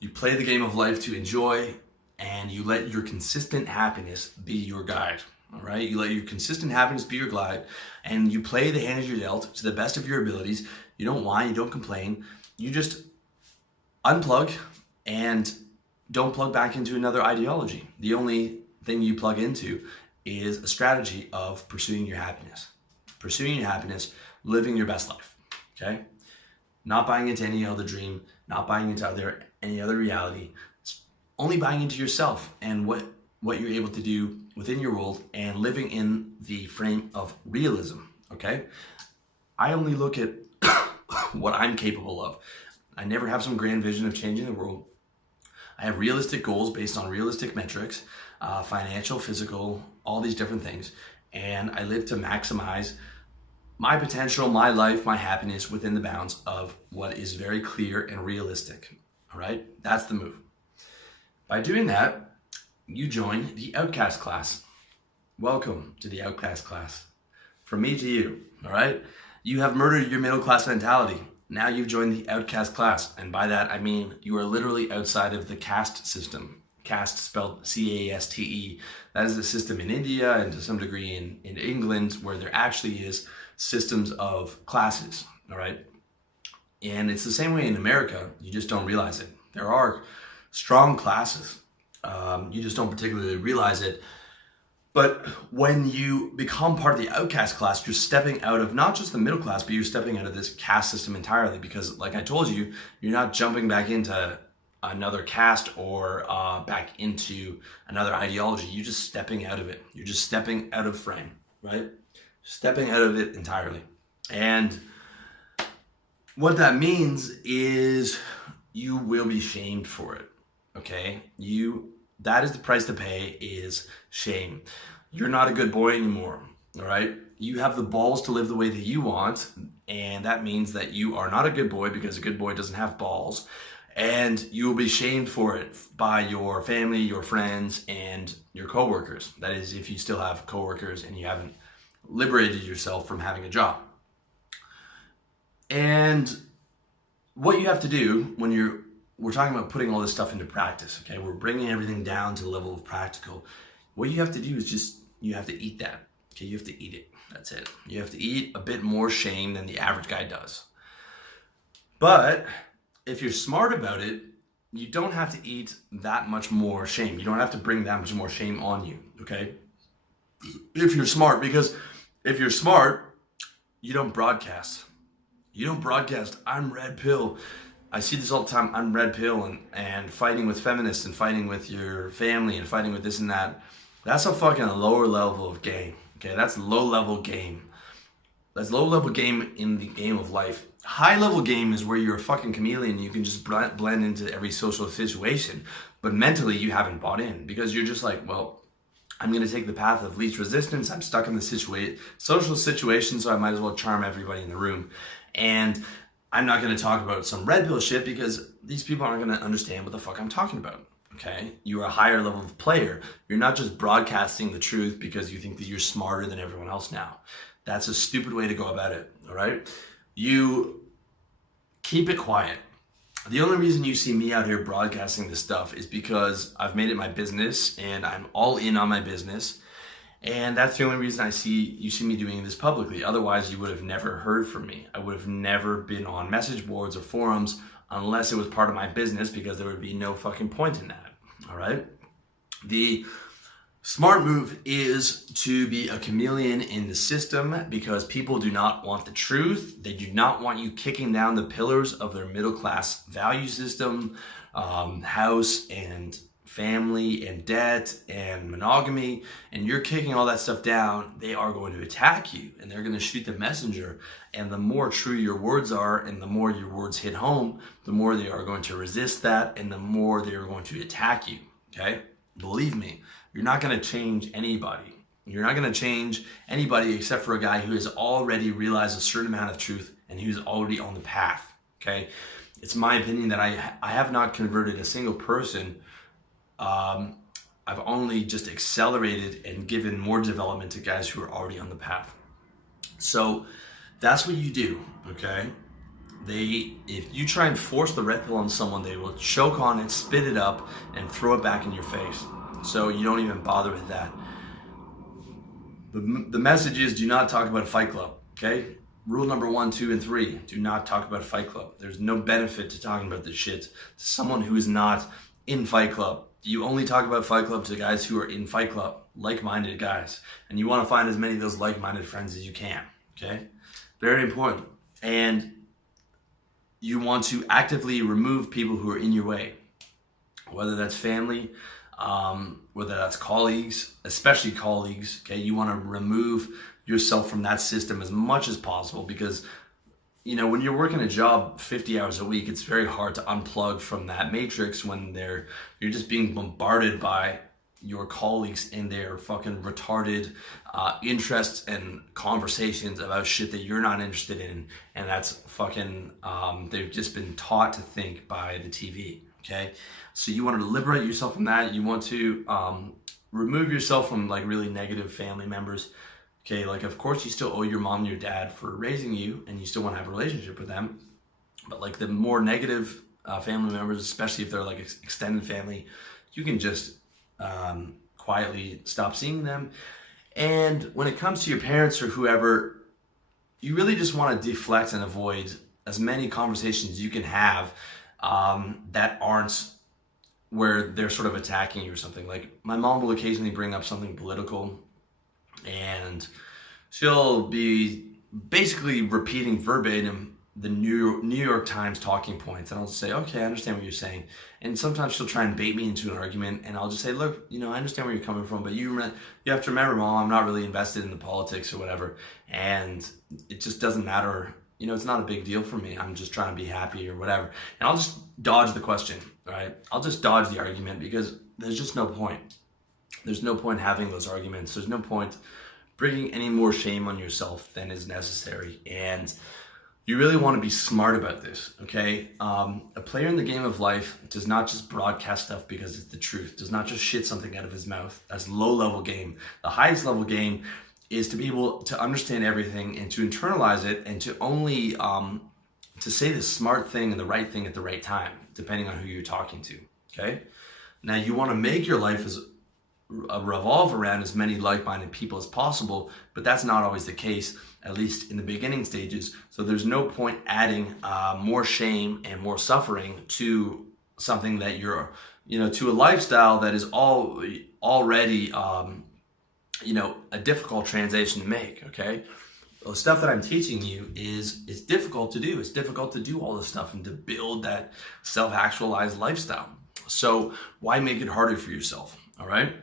You play the game of life to enjoy, and you let your consistent happiness be your guide. All right, you let your consistent happiness be your guide, and you play the hand you're dealt to the best of your abilities. You don't whine, you don't complain. You just unplug and don't plug back into another ideology. The only thing you plug into is a strategy of pursuing your happiness, living your best life. Okay, not buying into any other dream, not buying into any other reality. It's only buying into yourself and what you're able to do within your world, and living in the frame of realism. Okay, I only look at what I'm capable of. I never have some grand vision of changing the world. I have realistic goals based on realistic metrics, financial, physical, all these different things. And I live to maximize my potential, my life, my happiness within the bounds of what is very clear and realistic. All right, that's the move. By doing that, you join the outcast class. Welcome to the outcast class. From me to you, all right? You have murdered your middle class mentality. Now you've joined the outcast class. And by that, I mean you are literally outside of the caste system. Caste spelled C-A-S-T-E. That is the system in India and to some degree in England, where there actually is systems of classes, all right? And it's the same way in America. You just don't realize it. There are strong classes. You just don't particularly realize it. But when you become part of the outcast class, you're stepping out of not just the middle class, but you're stepping out of this caste system entirely. Because like I told you, you're not jumping back into another caste or back into another ideology. You're just stepping out of it. You're just stepping out of frame, right? Stepping out of it entirely. And what that means is you will be shamed for it, okay? That is the price to pay, is shame. You're not a good boy anymore, all right? You have the balls to live the way that you want, and that means that you are not a good boy because a good boy doesn't have balls, and you will be shamed for it by your family, your friends, and your coworkers. That is, if you still have coworkers and you haven't liberated yourself from having a job. And what you have to do when we're talking about putting all this stuff into practice, okay? We're bringing everything down to the level of practical. What you have to do is you have to eat that, okay? You have to eat it, that's it. You have to eat a bit more shame than the average guy does. But if you're smart about it, you don't have to eat that much more shame. You don't have to bring that much more shame on you, okay? If you're smart, because if you're smart, you don't broadcast. You don't broadcast, I'm red pill. I see this all the time, I'm red pill and fighting with feminists and fighting with your family and fighting with this and that. That's a fucking lower level of game, okay? That's low level game. That's low level game in the game of life. High level game is where you're a fucking chameleon. You can just blend into every social situation. But mentally, you haven't bought in because you're just like, well, I'm going to take the path of least resistance. I'm stuck in the social situation, so I might as well charm everybody in the room. And I'm not going to talk about some red pill shit because these people aren't going to understand what the fuck I'm talking about, okay? You're a higher level of player. You're not just broadcasting the truth because you think that you're smarter than everyone else now. That's a stupid way to go about it, all right? You keep it quiet. The only reason you see me out here broadcasting this stuff is because I've made it my business and I'm all in on my business. And that's the only reason you see me doing this publicly. Otherwise, you would have never heard from me. I would have never been on message boards or forums unless it was part of my business, because there would be no fucking point in that, all right? The smart move is to be a chameleon in the system, because people do not want the truth. They do not want you kicking down the pillars of their middle class value system, house and family and debt and monogamy, and you're kicking all that stuff down. They are going to attack you and they're going to shoot the messenger. And the more true your words are and the more your words hit home, the more they are going to resist that and the more they are going to attack you, okay? Believe me, you're not going to change anybody. You're not going to change anybody except for a guy who has already realized a certain amount of truth and who's already on the path, okay? It's my opinion that I have not converted a single person. I've only just accelerated and given more development to guys who are already on the path. So that's what you do, okay? if you try and force the red pill on someone, they will choke on it, spit it up, and throw it back in your face. So you don't even bother with that. The message is, do not talk about Fight Club, okay? Rule number 1, 2, and 3, do not talk about Fight Club. There's no benefit to talking about this shit to someone who is not in Fight Club. You only talk about Fight Club to guys who are in Fight Club, like-minded guys. And you want to find as many of those like-minded friends as you can, okay? Very important. And you want to actively remove people who are in your way, whether that's family, whether that's colleagues, especially colleagues, okay? You want to remove yourself from that system as much as possible, because when you're working a job 50 hours a week, it's very hard to unplug from that matrix when you're just being bombarded by your colleagues and their fucking retarded interests and conversations about shit that you're not interested in, and that's fucking they've just been taught to think by the TV. Okay, so you want to liberate yourself from that. You want to remove yourself from like really negative family members. Okay, like of course you still owe your mom and your dad for raising you, and you still want to have a relationship with them, but like the more negative family members, especially if they're like extended family, you can just quietly stop seeing them. And when it comes to your parents or whoever, you really just want to deflect and avoid as many conversations you can have that aren't where they're sort of attacking you or something. Like my mom will occasionally bring up something political, and she'll be basically repeating verbatim the New York Times talking points, and I'll just say, okay, I understand what you're saying. And sometimes she'll try and bait me into an argument, and I'll just say, look, I understand where you're coming from, but you have to remember, Mom, I'm not really invested in the politics or whatever, and it just doesn't matter. It's not a big deal for me. I'm just trying to be happy or whatever. And I'll just dodge the question, right? I'll just dodge the argument, because there's just no point. There's no point having those arguments. There's no point bringing any more shame on yourself than is necessary. And you really want to be smart about this, okay? A player in the game of life does not just broadcast stuff because it's the truth, does not just shit something out of his mouth. That's low-level game. The highest level game is to be able to understand everything and to internalize it, and to only to say the smart thing and the right thing at the right time, depending on who you're talking to, okay? Now, you want to make your life revolve around as many like-minded people as possible, but that's not always the case, at least in the beginning stages. So there's no point adding more shame and more suffering to something that you're, to a lifestyle that is already, a difficult transition to make, okay? The stuff that I'm teaching you is difficult to do. It's difficult to do all this stuff and to build that self-actualized lifestyle. So why make it harder for yourself, all right?